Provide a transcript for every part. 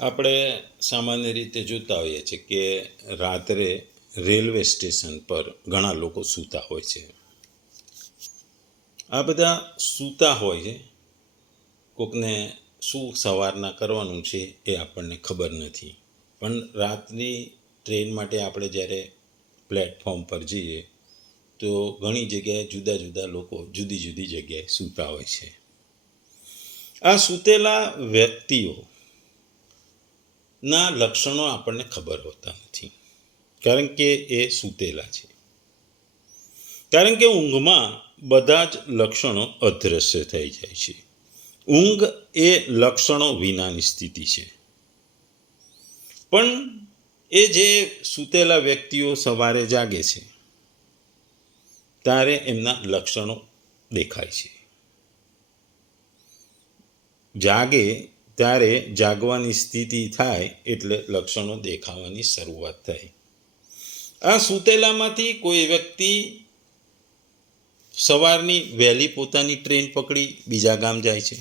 આપણે સામાન્ય રીતે જોતા હોઈએ છીએ કે રાત્રે રેલવે સ્ટેશન પર ઘણા લોકો સૂતા હોય છે. આ બધા સૂતા હોય છે, કોકને શું સવારના કરવાનું છે એ આપણને ખબર નથી. પણ રાતની ટ્રેન માટે આપણે જ્યારે પ્લેટફોર્મ પર જઈએ તો ઘણી જગ્યાએ જુદા જુદા લોકો જુદી જુદી જગ્યાએ સૂતા હોય છે. આ સૂતેલા વ્યક્તિઓના લક્ષણો આપણને ખબર હોતા નથી, કારણ કે એ સૂતેલા છે. કારણ કે ઊંઘમાં બધા જ લક્ષણો અદૃશ્ય થઈ જાય છે. ઊંઘ એ લક્ષણો વિનાની સ્થિતિ છે. પણ એ જે સૂતેલા વ્યક્તિઓ સવારે જાગે છે ત્યારે એમના લક્ષણો દેખાય છે. જાગે ત્યારે જાગવાની સ્થિતિ થાય એટલે લક્ષણો દેખાવાની શરૂઆત થાય. આ સૂતેલામાંથી કોઈ વ્યક્તિ સવારની વહેલી પોતાની ટ્રેન પકડી બીજા ગામ જાય છે.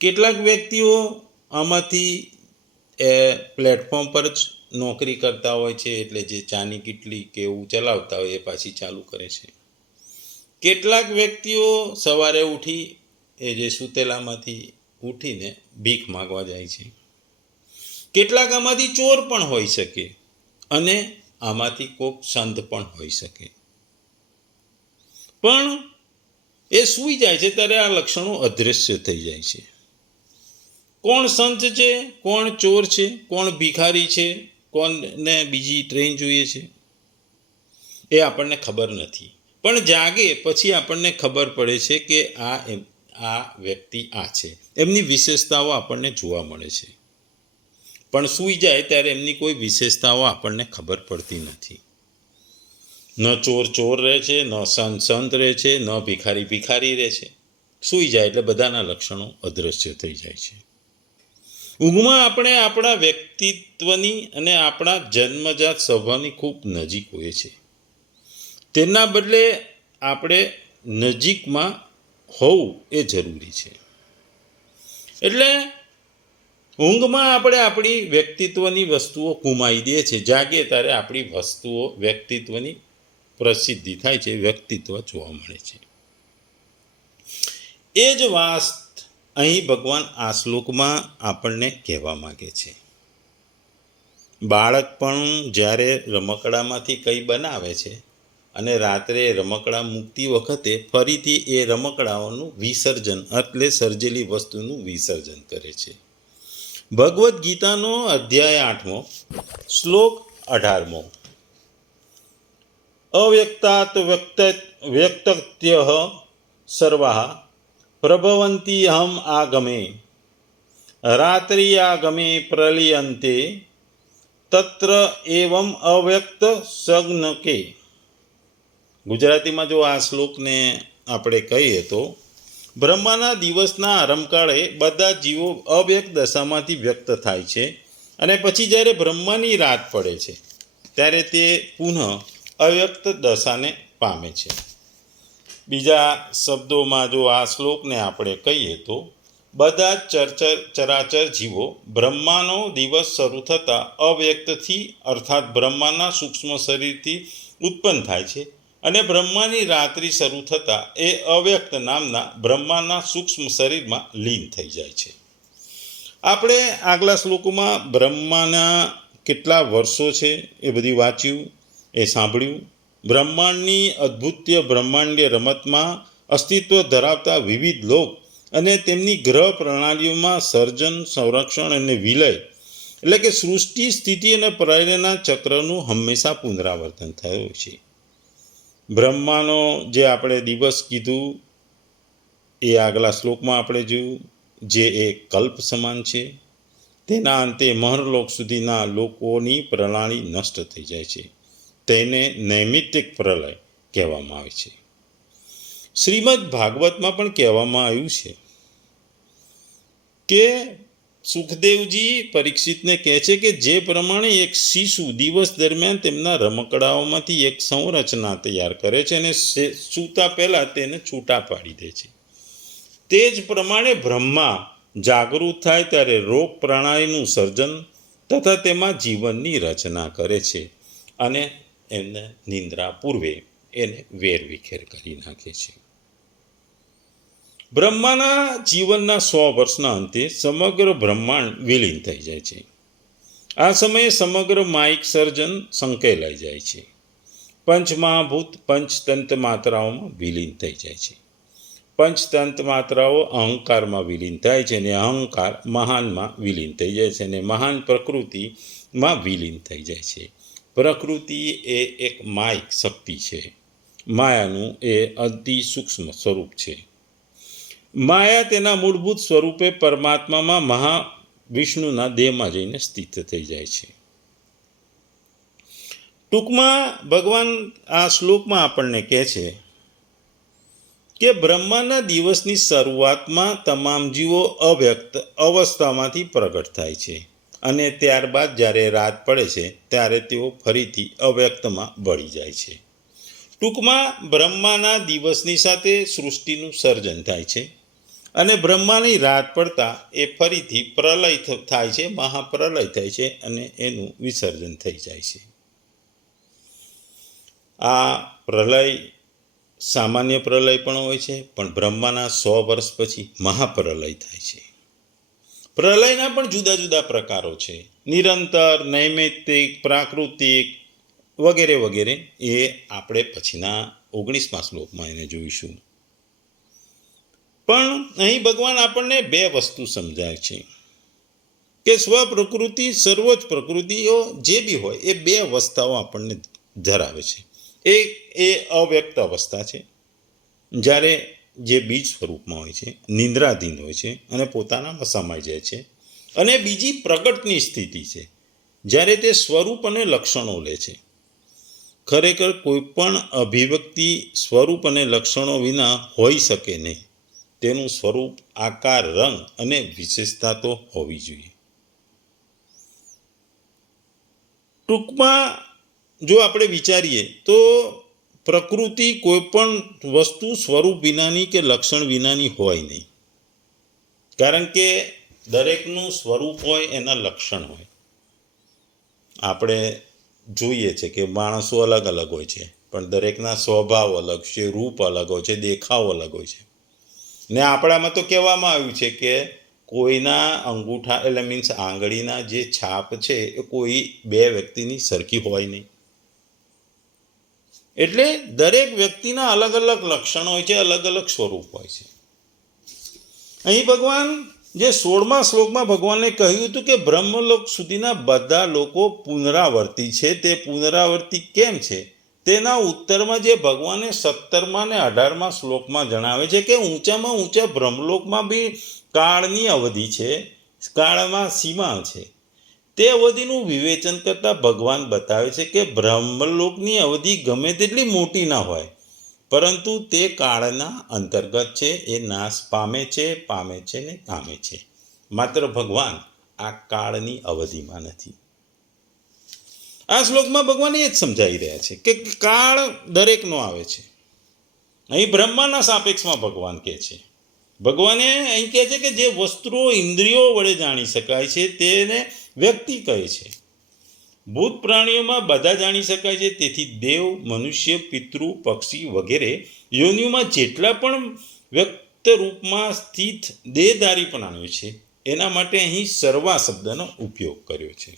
કેટલાક વ્યક્તિઓ આમાંથી પ્લેટફોર્મ પર જ નોકરી કરતા હોય છે, એટલે જે ચાની કીટલી કે એવું ચલાવતા હોય એ પાછી ચાલુ કરે છે. કેટલાક વ્યક્તિઓ સવારે ઉઠી એ જે સૂતેલામાંથી ઉઠીને ભીખ માગવા જાય છે. કેટલાક આમાંથી ચોર પણ હોઈ શકે અને આમાંથી કોક સંત પણ હોઈ શકે. પણ એ સૂઈ જાય છે ત્યારે આ લક્ષણો અદૃશ્ય થઈ જાય છે. કોણ સંત છે, કોણ ચોર છે, કોણ ભિખારી છે, કોણને બીજી ટ્રેન જોઈએ છે, એ આપણને ખબર નથી. પણ જાગે પછી આપણને ખબર પડે છે કે આ વ્યક્તિ આ છે. એમની વિશેષતાઓ આપણને જોવા મળે છે. પણ સૂઈ જાય ત્યારે એમની કોઈ વિશેષતાઓ આપણને ખબર પડતી નથી. ન ચોર ચોર રહે છે, ન સંત સંત રહે છે, ન ભિખારી ભિખારી રહે છે. સૂઈ જાય એટલે બધાના લક્ષણો અદૃશ્ય થઈ જાય છે. ઊંઘમાં આપણે આપણા વ્યક્તિત્વની અને આપણા જન્મજાત સ્વભાવની ખૂબ નજીક હોય છે. તેના બદલે આપણે નજીકમાં હોવું એ જરૂરી છે. એટલે ઊંઘમાં આપણે આપણી વ્યક્તિત્વની વસ્તુઓ ગુમાવી દઈએ છીએ. જાગે ત્યારે આપણી વસ્તુઓ વ્યક્તિત્વની પ્રસિદ્ધિ થાય છે, વ્યક્તિત્વ જોવા મળે છે. એ જ વાત અહીં ભગવાન આ શ્લોકમાં આપણને કહેવા માગે છે. બાળક પણ જ્યારે રમકડામાંથી કંઈ બનાવે છે અને રાત્રે રમકડા મૂકતી વખતે ફરીથી એ રમકડાઓનું વિસર્જન એટલે સર્જેલી વસ્તુનું વિસર્જન કરે છે. ભગવદ્ ગીતાનો અધ્યાય 8મો શ્લોક 18મો. અવ્યક્તાત વ્યક્તત્ય સર્વા પ્રભવંતી અહમ આગમે રાત્રિ આગમે પ્રલિયંતે તત્ર એવમ અવ્યક્ત સજ્ઞકે. ગુજરાતીમાં જો આ શ્લોકને આપણે કહીએ તો બ્રહ્માના દિવસના આરંભકાળે બધા જીવો અવ્યક્ત દશામાંથી વ્યક્ત થાય છે, અને પછી જ્યારે બ્રહ્માની રાત પડે છે ત્યારે તે પુનઃ અવ્યક્ત દશાને પામે છે. બીજા શબ્દોમાં જો આ શ્લોકને આપણે કહીએ તો બધા ચરાચર જીવો બ્રહ્માનો દિવસ શરૂ થતાં અવ્યક્તથી અર્થાત બ્રહ્માના સૂક્ષ્મ શરીરથી ઉત્પન્ન થાય છે, અને બ્રહ્માની રાત્રિ શરૂ થતાં એ અવ્યક્ત નામના બ્રહ્માના સૂક્ષ્મ શરીરમાં લીન થઈ જાય છે. આપણે આગલા શ્લોકોમાં બ્રહ્માના કેટલા વર્ષો છે એ બધી વાંચ્યું, એ સાંભળ્યું. બ્રહ્માંડની અદ્ભુત્ય બ્રહ્માંડીય રમતમાં અસ્તિત્વ ધરાવતા વિવિધ લોક અને તેમની ગ્રહ પ્રણાલીઓમાં સર્જન, સંરક્ષણ અને વિલય એટલે કે સૃષ્ટિ, સ્થિતિ અને પ્રલયના ચક્રનું હંમેશા પુનરાવર્તન થયું છે. બ્રહ્માનો જે આપણે દિવસ કીધું એ આગલા શ્લોકમાં આપણે જોયું, જે એક કલ્પ સમાન છે. તેના અંતે મહર્લોક સુધીના લોકોની પ્રણાલી નષ્ટ થઈ જાય છે. તેને નૈમિત્તિક પ્રલય કહેવામાં આવે છે. શ્રીમદ ભાગવતમાં પણ કહેવામાં આવ્યું છે કે સુખદેવજી પરીક્ષિતને કહે છે કે જે પ્રમાણે એક શિશુ દિવસ દરમિયાન તેમના રમકડાઓમાંથી એક સંરચના તૈયાર કરે છે અને સૂતા પહેલાં તેને છૂટા પાડી દે છે, તે જ પ્રમાણે બ્રહ્મા જાગૃત થાય ત્યારે રોગ પ્રણાલીનું સર્જન તથા તેમાં જીવનની રચના કરે છે અને એમને નિંદ્રા પૂર્વે એને વેરવિખેર કરી નાખે છે. બ્રહ્માના જીવનના 100 વર્ષના અંતે સમગ્ર બ્રહ્માંડ વિલીન થઈ જાય છે. આ સમયે સમગ્ર માયિક સર્જન સંકેલાઈ જાય છે. પંચમહાભૂત પંચતંત્ર માત્રાઓમાં વિલીન થઈ જાય છે. પંચતંત્ર માત્રાઓ અહંકારમાં વિલીન થાય છે અને અહંકાર મહાનમાં વિલીન થઈ જાય છે અને મહાન પ્રકૃતિમાં વિલીન થઈ જાય છે. પ્રકૃતિ એ એક માયિક શક્તિ છે. માયાનું એ અતિ સૂક્ષ્મ સ્વરૂપ છે. માયા તેના મૂળભૂત સ્વરૂપે પરમાત્મામાં મહાવિષ્ણુના દેહમાં જઈને સ્થિત થઈ જાય છે. ટૂંકમાં ભગવાન આ શ્લોકમાં આપણને કહે છે કે બ્રહ્માના દિવસની શરૂઆતમાં તમામ જીવો અવ્યક્ત અવસ્થામાંથી પ્રગટ થાય છે અને ત્યારબાદ જ્યારે રાત પડે છે ત્યારે તેઓ ફરીથી અવ્યક્તમાં ભળી જાય છે. ટૂંકમાં બ્રહ્માના દિવસની સાથે સૃષ્ટિનું સર્જન થાય છે અને બ્રહ્માની રાત પડતા એ ફરીથી પ્રલય થાય છે, મહાપ્રલય થાય છે અને એનું વિસર્જન થઈ જાય છે. આ પ્રલય સામાન્ય પ્રલય પણ હોય છે, પણ બ્રહ્માના 100 વર્ષ પછી મહાપ્રલય થાય છે. પ્રલયના પણ જુદા જુદા પ્રકારો છે, નિરંતર, નૈમિત્તિક, પ્રાકૃતિક વગેરે વગેરે. એ આપણે પછીના 19મા શ્લોકમાં એને જોઈશું. પણ અહીં ભગવાન આપણને 2 વસ્તુ સમજાય છે કે સ્વપ્રકૃતિ, સર્વોચ્ચ પ્રકૃતિઓ જે બી હોય એ 2 અવસ્થાઓ આપણને ધરાવે છે. એક એ અવ્યક્ત અવસ્થા છે, જ્યારે જે બીજ સ્વરૂપમાં હોય છે, નિંદ્રાધીન હોય છે અને પોતાનામાં સમાઈ જાય છે. અને બીજી પ્રગટની સ્થિતિ છે, જ્યારે તે સ્વરૂપ અને લક્ષણો લે છે. ખરેખર કોઈ પણ અભિવ્યક્તિ સ્વરૂપ અને લક્ષણો વિના હોઈ શકે નહીં. તેનું સ્વરૂપ, આકાર, રંગ અને વિશેષતા તો હોવી જોઈએ. ટૂંકમાં જો આપણે વિચારીએ તો પ્રકૃતિ કોઈ પણ વસ્તુ સ્વરૂપ વિનાની કે લક્ષણ વિનાની હોય નહીં, કારણ કે દરેકનું સ્વરૂપ હોય, એના લક્ષણ હોય. આપણે જોઈએ છે કે માણસો અલગ અલગ હોય છે, પણ દરેકના સ્વભાવ અલગ છે, રૂપ અલગ હોય છે, દેખાવ અલગ હોય છે. ને આપણામાં તો કહેવામાં આવ્યું છે કે કોઈના અંગૂઠા એટલે મીન્સ આંગળીના જે છાપ છે એ કોઈ 2 વ્યક્તિની સરખી હોય નહીં. એટલે દરેક વ્યક્તિના અલગ અલગ લક્ષણો હોય છે, અલગ અલગ સ્વરૂપ હોય છે. અહીં ભગવાન જે 16મા શ્લોકમાં ભગવાને કહ્યું હતું કે બ્રહ્મલોક સુધીના બધા લોકો પુનરાવર્તી છે. તે પુનરાવર્તી કેમ છે તેના ઉત્તરમાં જે ભગવાને 17મા અને 18મા શ્લોકમાં જણાવે છે કે ઊંચામાં ઊંચા બ્રહ્મલોકમાં બી કાળની અવધિ છે, કાળમાં સીમા છે. તે અવધિનું વિવેચન કરતાં ભગવાન બતાવે છે કે બ્રહ્મલોકની અવધિ ગમે તેટલી મોટી ના હોય, પરંતુ તે કાળના અંતર્ગત છે. એ નાશ પામે છે ને પામે છે. માત્ર ભગવાન આ કાળની અવધિમાં નથી. આ શ્લોકમાં ભગવાન એ જ સમજાવી રહ્યા છે કે કાળ દરેકનો આવે છે. અહીં બ્રહ્માના સાપેક્ષમાં ભગવાન કહે છે. ભગવાને અહીં કહે છે કે જે વસ્તુઓ ઇન્દ્રિયો વડે જાણી શકાય છે તેને વ્યક્તિ કહે છે. ભૂત પ્રાણીઓમાં બધા જાણી શકાય છે. તેથી દેવ, મનુષ્ય, પિતૃ, પક્ષી વગેરે યોનિઓમાં જેટલા પણ વ્યક્ત રૂપમાં સ્થિત દેહધારી પ્રાણીઓ છે એના માટે અહીં સર્વા શબ્દનો ઉપયોગ કર્યો છે.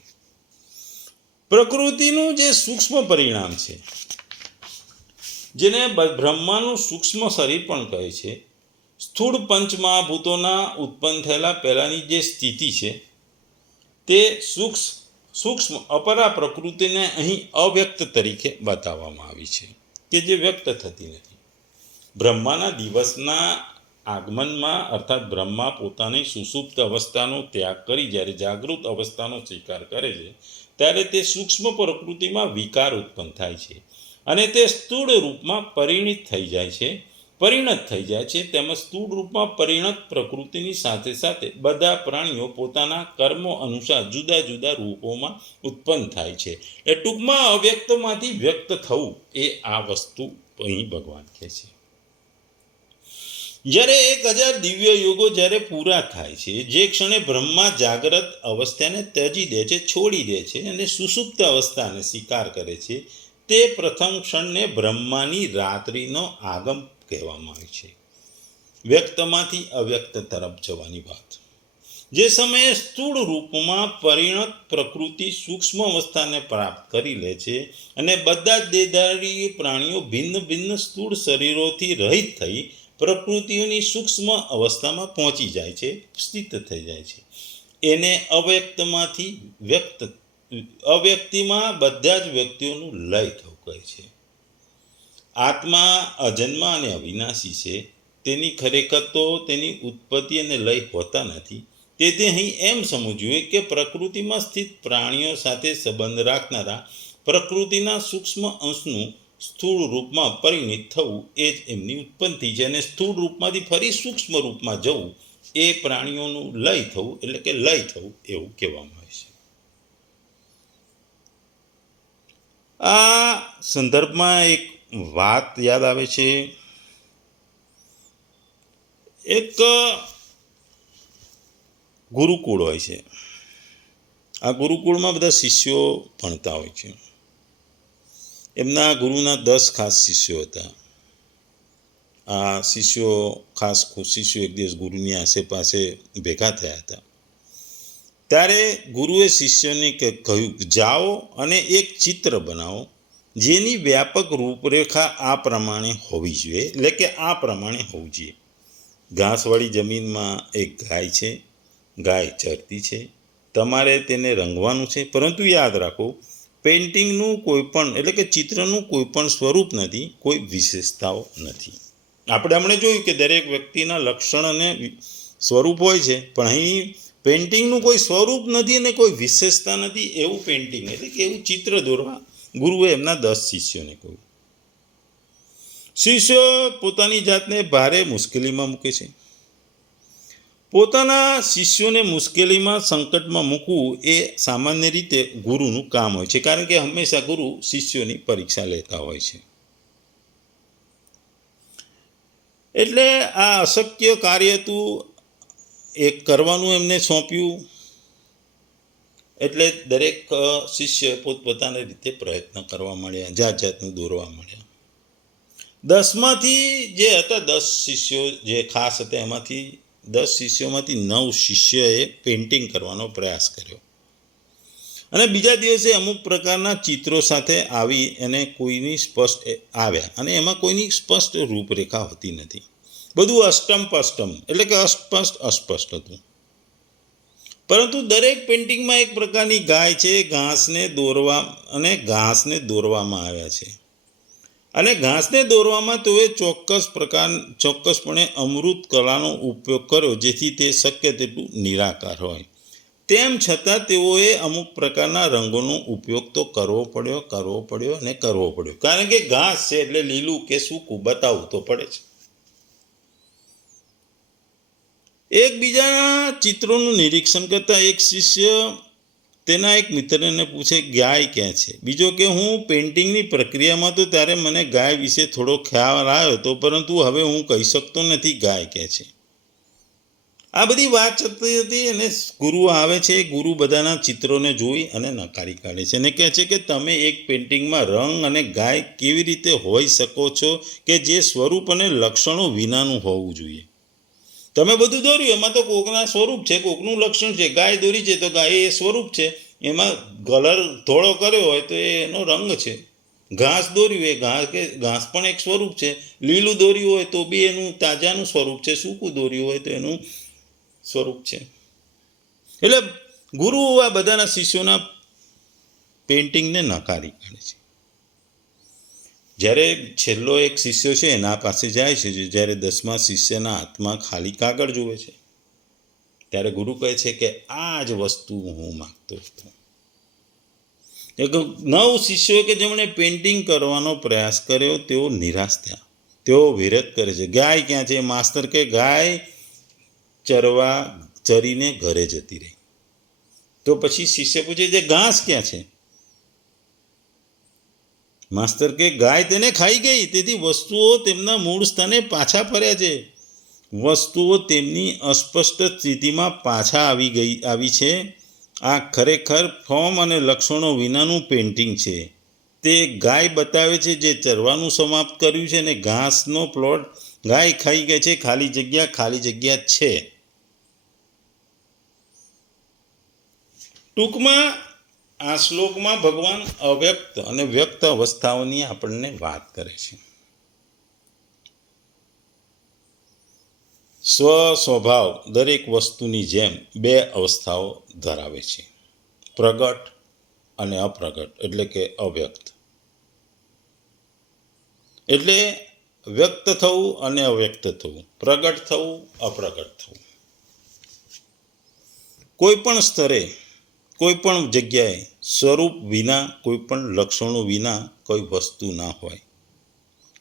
પ્રકૃતિનું જે સૂક્ષ્મ પરિણામ છે, જેને બ્રહ્માનું સૂક્ષ્મ શરીર પણ કહે છે, સ્થૂળ પંચમહાભૂતોના ઉત્પન્ન થયેલા પહેલાંની જે સ્થિતિ છે તે સૂક્ષ્મ અપરા પ્રકૃતિને અહીં અવ્યક્ત તરીકે બતાવવામાં આવી છે કે જે વ્યક્ત થતી નથી. બ્રહ્માના દિવસના આગમનમાં અર્થાત બ્રહ્મા પોતાની સુષુપ્ત અવસ્થાનો ત્યાગ કરી જ્યારે જાગૃત અવસ્થાનો સ્વીકાર કરે છે ત્યારે તે સૂક્ષ્મ પ્રકૃતિમાં વિકાર ઉત્પન્ન થાય છે અને તે સ્થૂળ રૂપમાં પરિણત થઈ જાય છે. તેમજ સ્થૂળ રૂપમાં પરિણત પ્રકૃતિની સાથે સાથે બધા પ્રાણીઓ પોતાના કર્મો અનુસાર જુદા જુદા રૂપોમાં ઉત્પન્ન થાય છે. એ ટૂંકમાં અવ્યક્તમાંથી વ્યક્ત થવું એ આ વસ્તુ અહીં ભગવાન કહે છે. જ્યારે 1000 દિવ્ય યુગો જ્યારે પૂરા થાય છે, જે ક્ષણે બ્રહ્મા જાગ્રત અવસ્થાને ત્યજી દે છે, છોડી દે છે અને સુષુપ્ત અવસ્થાને સ્વીકાર કરે છે, તે પ્રથમ ક્ષણને બ્રહ્માની રાત્રિનો આગમ કહેવામાં આવે છે. વ્યક્તમાંથી અવ્યક્ત તરફ જવાની વાત. જે સમયે સ્થૂળ રૂપમાં પરિણત પ્રકૃતિ સૂક્ષ્મ અવસ્થાને પ્રાપ્ત કરી લે છે અને બધા જ દેહધારી પ્રાણીઓ ભિન્ન ભિન્ન સ્થૂળ શરીરોથી રહિત થઈ પ્રકૃતિઓની સૂક્ષ્મ અવસ્થામાં પહોંચી જાય છે, સ્થિત થઈ જાય છે, એને અવ્યક્તમાંથી વ્યક્ત અવ્યક્તિમાં બધા જ વ્યક્તિઓનું લય થવું કહે છે. આત્મા અજન્મા અને અવિનાશી છે. તેની ખરેખર તો તેની ઉત્પત્તિ અને લય હોતા નથી. તેથી અહીં એમ સમજવું જોઈએ કે પ્રકૃતિમાં સ્થિત પ્રાણીઓ સાથે સંબંધ રાખનારા પ્રકૃતિના સૂક્ષ્મ અંશનું સ્થૂળ રૂપમાં પરિણિત થવું એ જ એમની ઉત્પત્તિ છે, અને સ્થૂળ રૂપમાંથી ફરી સૂક્ષ્મ રૂપમાં જવું એ પ્રાણીઓનું લય થવું એટલે કે લય થવું એવું કહેવામાં આવે છે. આ સંદર્ભમાં એક વાત યાદ આવે છે. એક ગુરુકુળ હોય છે. આ ગુરુકુળમાં બધા શિષ્યો ભણતા હોય છે. એમના ગુરુના 10 ખાસ શિષ્યો હતા. આ ખાસ શિષ્યો એક દિવસ ગુરુની આસેપાસે ભેગા થયા હતા. ત્યારે ગુરુએ શિષ્યોને કહ્યું, જાઓ અને એક ચિત્ર બનાવો જેની વ્યાપક રૂપરેખા આ પ્રમાણે હોવી જોઈએ, એટલે કે આ પ્રમાણે હોવું જોઈએ. ઘાસવાળી જમીનમાં એક ગાય છે. ગાય ચરતી છે. તમારે તેને રંગવાનું છે, પરંતુ યાદ રાખો, પેઇન્ટિંગનું કોઈ પણ એટલે કે ચિત્રનું કોઈ પણ સ્વરૂપ નથી, કોઈ વિશેષતાઓ નથી. આપણે હમણાં જોયું કે દરેક વ્યક્તિના લક્ષણ અને સ્વરૂપ હોય છે, પણ અહીં પેઇન્ટિંગનું કોઈ સ્વરૂપ નથી અને કોઈ વિશેષતા નથી. એવું પેઇન્ટિંગ એટલે કે એવું ચિત્ર દોરવા ગુરુએ એમના 10 શિષ્યોને કહ્યું. શિષ્યો પોતાની જાતને ભારે મુશ્કેલીમાં મૂકે છે. પોતાના શિષ્યોને મુશ્કેલીમાં, સંકટમાં મૂકવું એ સામાન્ય રીતે ગુરુનું કામ હોય છે, કારણ કે હંમેશા ગુરુ શિષ્યોની પરીક્ષા લેતા હોય છે. એટલે આ અશક્ય કાર્ય હતું એ કરવાનું એમને સોંપ્યું. એટલે દરેક શિષ્ય પોતપોતાની રીતે પ્રયત્ન કરવા માંડ્યા, જાત જાતનું દોરવા માંડ્યા. 10માંથી જે હતા 10 શિષ્યો જે ખાસ હતા, એમાંથી 10 શિષ્યોમાંથી 9 શિષ્યોએ પેઇન્ટિંગ કરવાનો પ્રયાસ કર્યો અને બીજા દિવસે અમુક પ્રકારના ચિત્રો સાથે આવી અને કોઈની સ્પષ્ટ આવ્યા, અને એમાં કોઈની સ્પષ્ટ રૂપરેખા હોતી નથી. બધું અષ્ટમ એટલે કે અસ્પષ્ટ હતું. પરંતુ દરેક પેઇન્ટિંગમાં એક પ્રકારની ગાય છે. ઘાસને દોરવામાં આવ્યા છે, અને ઘાસને દોરવામાં તેઓએ ચોક્કસપણે અમૃત કલાનો ઉપયોગ કર્યો, જેથી તે શક્ય તેટલું નિરાકાર હોય. તેમ છતાં તેઓએ અમુક પ્રકારના રંગોનો ઉપયોગ તો કરવો પડ્યો, કારણ કે ઘાસ છે એટલે લીલું કે સૂકું બતાવવું તો પડે છે. એકબીજાના ચિત્રોનું નિરીક્ષણ કરતા એક શિષ્ય તેના એક મિત્રને પૂછે, ગાય ક્યાં છે? બીજો કે, હું પેઇન્ટિંગની પ્રક્રિયામાં તો ત્યારે મને ગાય વિશે થોડો ખ્યાલ આવ્યો હતો, પરંતુ હવે હું કહી શકતો નથી ગાય ક્યાં છે. આ બધી વાત થતી હતી અને ગુરુ આવે છે. ગુરુ બધાના ચિત્રોને જોઈ અને નકારી કાઢે છે અને કહે છે કે તમે એક પેઇન્ટિંગમાં રંગ અને ગાય કેવી રીતે હોઈ શકો છો કે જે સ્વરૂપ અને લક્ષણો વિનાનું હોવું જોઈએ? તમે બધું દોર્યું, એમાં તો કોકના સ્વરૂપ છે, કોકનું લક્ષણ છે. ગાય દોરી છે તો ગાય એ સ્વરૂપ છે, એમાં કલર થોડો કર્યો હોય તો એનો રંગ છે. ઘાસ દોર્યું એ ઘાસ પણ એક સ્વરૂપ છે. લીલું દોર્યું હોય તો બી એનું તાજાનું સ્વરૂપ છે, સૂકું દોર્યું હોય તો એનું સ્વરૂપ છે. એટલે ગુરુ આ બધાના શિષ્યોના પેઇન્ટિંગને નકારી કાઢે છે. જ્યારે છેલ્લો એક શિષ્ય છે એના પાસે જાય છે, જ્યારે 10મા શિષ્યના હાથમાં ખાલી કાગળ જુએ છે, ત્યારે ગુરુ કહે છે કે આ જ વસ્તુ હું માગતો હતો. 9 શિષ્યો કે જેમણે પેઇન્ટિંગ કરવાનો પ્રયાસ કર્યો તેઓ નિરાશ થયા. તેઓ વિરોધ કરે છે, ગાય ક્યાં છે? માસ્તર કે ગાય ચરીને ઘરે જતી રહી. તો પછી શિષ્ય પૂછે છે, ઘાસ ક્યાં છે? માસ્તર કે ગાય તેને ખાઈ ગઈ, તેથી વસ્તુઓ તેમના મૂળ સ્થાને પાછા ફર્યા છે. વસ્તુઓ તેમની અસ્પષ્ટ સ્થિતિમાં પાછા આવી છે. આ ખરેખર ફોર્મ અને લક્ષણો વિનાનું પેઇન્ટિંગ છે. તે ગાય બતાવે છે જે ચરવાનું સમાપ્ત કર્યું છે અને ઘાસનો પ્લોટ ગાય ખાઈ ગઈ છે. ખાલી જગ્યા છે. ટૂંકમાં આ શ્લોકમાં ભગવાન અવ્યક્ત અને વ્યક્ત અવસ્થાઓની આપણને વાત કરે છે. સ્વભાવ દરેક વસ્તુની જેમ બે અવસ્થાઓ ધરાવે છે, પ્રગટ અને અપ્રગટ, એટલે કે અવ્યક્ત. એટલે વ્યક્ત થવું અને અવ્યક્ત થવું, પ્રગટ થવું, અપ્રગટ થવું. કોઈ પણ સ્તરે, કોઈ પણ જગ્યાએ સ્વરૂપ વિના, કોઈ પણ લક્ષણો વિના કોઈ વસ્તુ ના હોય.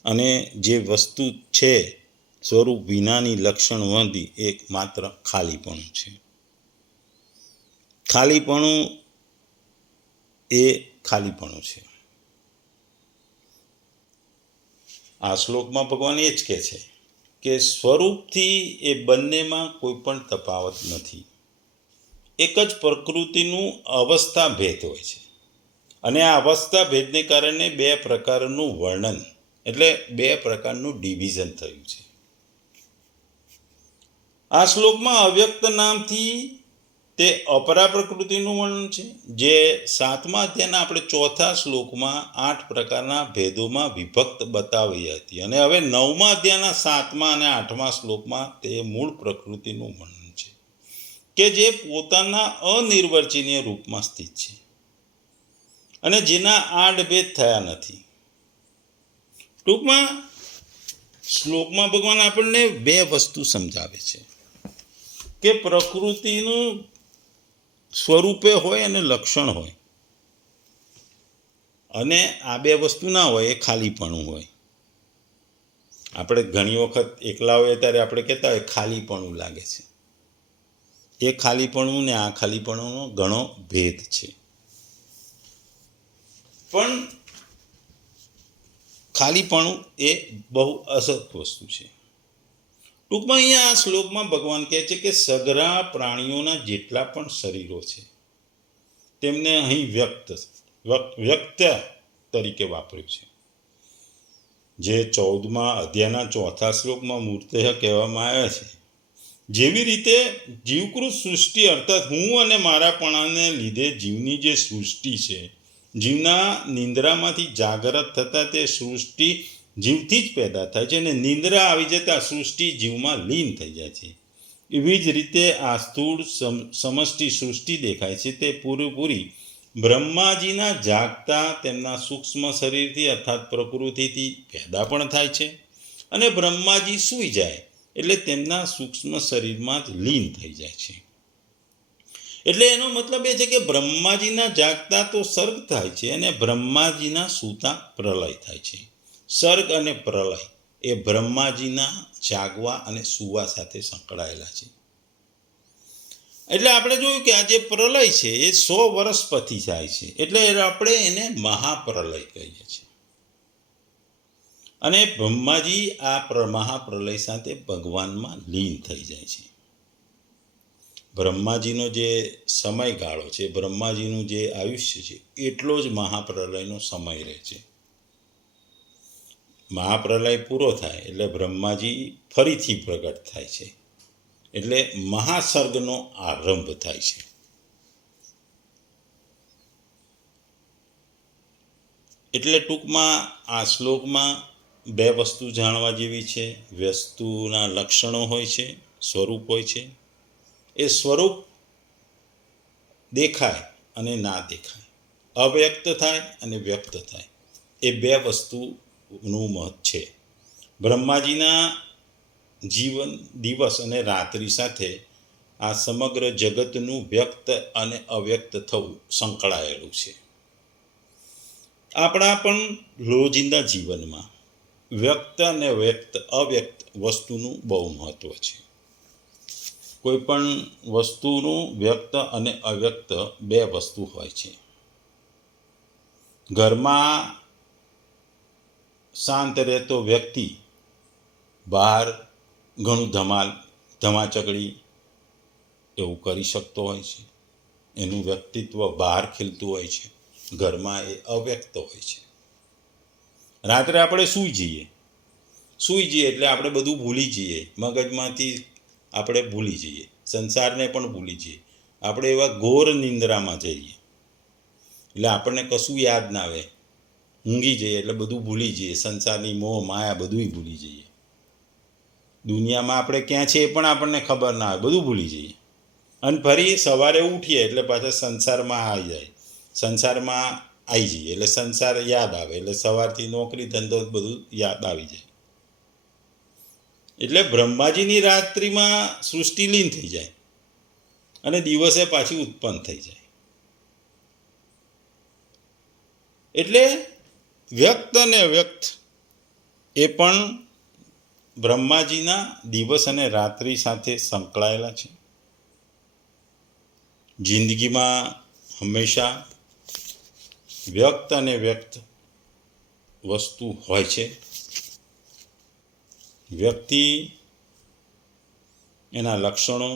અને જે વસ્તુ છે સ્વરૂપ વિનાની લક્ષણવાદી એક માત્ર ખાલીપણું છે. ખાલીપણું એ ખાલીપણું છે. આ શ્લોકમાં ભગવાન એ જ કહે છે કે સ્વરૂપથી એ બંનેમાં કોઈ પણ તફાવત નથી. એક જ પ્રકૃતિનું અવસ્થા ભેદ હોય છે. અને આ અવસ્થા ભેદને કારણે બે પ્રકારનું વર્ણન, એટલે બે પ્રકારનું ડિવિઝન થયું છે. આ શ્લોકમાં અવ્યક્ત નામથી તે અપરા પ્રકૃતિનું વર્ણન છે, જે 7મા અધ્યાયના આપણે 4થા શ્લોકમાં 8 પ્રકારના ભેદોમાં વિભક્ત બતાવી હતી. અને હવે 9મા અધ્યાયના 7મા અને 8મા શ્લોકમાં તે મૂળ પ્રકૃતિનું વર્ણન છે, કે જે પોતાના અનિર્વચનીય રૂપમાં સ્થિત છે અને જેના આડભેદ થયા નથી. ટૂંકમાં શ્લોકમાં ભગવાન આપણને બે વસ્તુ સમજાવે છે કે પ્રકૃતિનું સ્વરૂપે હોય અને લક્ષણ હોય, અને આ બે વસ્તુ ના હોય એ ખાલીપણું હોય. આપણે ઘણી વખત એકલા હોઈએ ત્યારે આપણે કહેતા હોય ખાલીપણું લાગે છે. એ ખાલીપણું ને આ ખાલીપણુંનો ઘણો ભેદ છે. પણ ખાલીપણું એ બહુ અસત વસ્તુ છે. ટૂંકમાં અહીંયા આ શ્લોકમાં ભગવાન કહે છે કે સઘળા પ્રાણીઓના જેટલા પણ શરીરો છે તેમને અહીં વ્યક્ત તરીકે વાપર્યું છે. જે 14મા અધ્યાયના 4થા શ્લોકમાં મૂર્તય કહેવામાં આવ્યા છે. જેવી રીતે જીવકૃત સૃષ્ટિ, અર્થાત હું અને મારાપણાને લીધે જીવની જે સૃષ્ટિ છે, જીવના નિંદ્રામાંથી જાગૃત થતાં તે સૃષ્ટિ જીવથી જ પેદા થાય છે અને નિંદ્રા આવી જતાં સૃષ્ટિ જીવમાં લીન થઈ જાય છે. એવી જ રીતે આ સ્થૂળ સમષ્ટિ સૃષ્ટિ દેખાય છે તે પૂરેપૂરી બ્રહ્માજીના જાગતા તેમના સૂક્ષ્મ શરીરથી, અર્થાત પ્રકૃતિથી પેદા પણ થાય છે. અને બ્રહ્માજી સૂઈ જાય એટલે તેમના સૂક્ષ્મ શરીરમાં જ લીન થઈ જાય છે. એટલે એનો મતલબ એ છે કે બ્રહ્માજીના જાગતા તો સર્ગ થાય છે અને બ્રહ્માજીના સૂતા પ્રલય થાય છે. સર્ગ અને પ્રલય એ બ્રહ્માજીના જાગવા અને સૂવા સાથે સંકળાયેલા છે. એટલે આપણે જોયું કે આ જે પ્રલય છે એ 100 વર્ષ પછી થાય છે, એટલે આપણે એને મહાપ્રલય કહીએ છીએ. અને બ્રહ્માજી આ મહાપ્રલય સાથે ભગવાનમાં લીન થઈ જાય છે. બ્રહ્માજીનો જે સમયગાળો છે, બ્રહ્માજીનું જે આયુષ્ય છે, એટલો જ મહાપ્રલયનો સમય રહે છે. મહાપ્રલય પૂરો થાય એટલે બ્રહ્માજી ફરીથી પ્રગટ થાય છે, એટલે મહાસર્ગનો આરંભ થાય છે. એટલે ટૂંકમાં આ શ્લોકમાં બે વસ્તુ જાણવા જેવી છે. વસ્તુના લક્ષણો હોય છે, સ્વરૂપ હોય છે. એ સ્વરૂપ દેખાય અને ના દેખાય, અવ્યક્ત થાય અને વ્યક્ત થાય, એ બે વસ્તુનું મહત્વ છે. બ્રહ્માજીના જીવન દિવસ અને રાત્રિ સાથે આ સમગ્ર જગતનું વ્યક્ત અને અવ્યક્ત થવું સંકળાયેલું છે. આપણા પણ રોજિંદા જીવનમાં વ્યક્ત અને અવ્યક્ત વસ્તુનું બહુ મહત્વ છે. કોઈ પણ વસ્તુનું વ્યક્ત અને અવ્યક્ત બે વસ્તુ હોય છે. ઘરમાં શાંત રહેતો વ્યક્તિ બહાર ઘણું ધમાચકડી એવું કરી શકતો હોય છે. એનું વ્યક્તિત્વ બહાર ખીલતું હોય છે, ઘરમાં એ અવ્યક્ત હોય છે. રાત્રે આપણે સૂઈ જઈએ એટલે આપણે બધું ભૂલી જઈએ, મગજમાંથી આપણે ભૂલી જઈએ, સંસારને પણ ભૂલી જઈએ. આપણે એવા ઘોર નિંદ્રામાં જઈએ એટલે આપણને કશું યાદ ના આવે. ઊંઘી જઈએ એટલે બધું ભૂલી જઈએ, સંસારની મોહ માયા બધું ભૂલી જઈએ. દુનિયામાં આપણે ક્યાં છે એ પણ આપણને ખબર ના આવે, બધું ભૂલી જઈએ. અને ફરી સવારે ઉઠીએ એટલે પાછા સંસારમાં આવી જઈએ એટલે સંસાર યાદ આવે, એટલે સવારથી નોકરી ધંધો બધું યાદ આવી જાય. એટલે બ્રહ્માજીની રાત્રિમાં સૃષ્ટિ લીન થઈ જાય અને દિવસે પાછી ઉત્પન્ન થઈ જાય. એટલે વ્યક્ત અને અવ્યક્ત એ પણ બ્રહ્માજીના દિવસ અને રાત્રિ સાથે સંકળાયેલા છે. જિંદગીમાં હંમેશા વ્યક્ત અને વ્યક્ત વસ્તુ હોય છે. વ્યક્તિ એના લક્ષણો,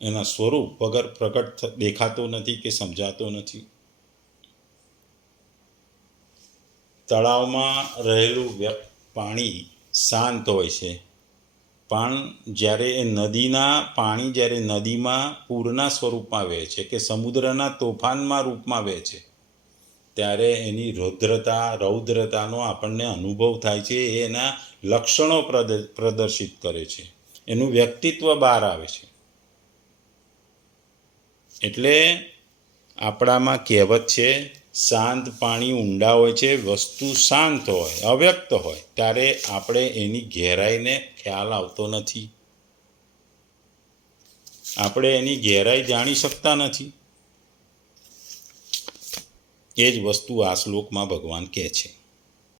એના સ્વરૂપ વગર પ્રગટ દેખાતો નથી કે સમજાતો નથી. તળાવમાં રહેલું પાણી શાંત હોય છે, પણ જ્યારે એ જ્યારે નદીમાં પૂરના સ્વરૂપમાં વહે છે કે સમુદ્રના તોફાનના રૂપમાં વહે છે, ત્યારે એની રૌદ્રતાનો આપણને અનુભવ થાય છે. એ એના લક્ષણો પ્રદર્શિત કરે છે, એનું વ્યક્તિત્વ બહાર આવે છે. એટલે આપણામાં કહેવત છે, શાંત પાણી ઊંડા હોય છે. વસ્તુ શાંત હોય, અવ્યક્ત હોય ત્યારે આપણે એની ગહેરાઈને ખ્યાલ આવતો નથી, આપણે એની ગહેરાઈ જાણી શકતા નથી. એ જ વસ્તુ આ શ્લોકમાં ભગવાન કહે છે.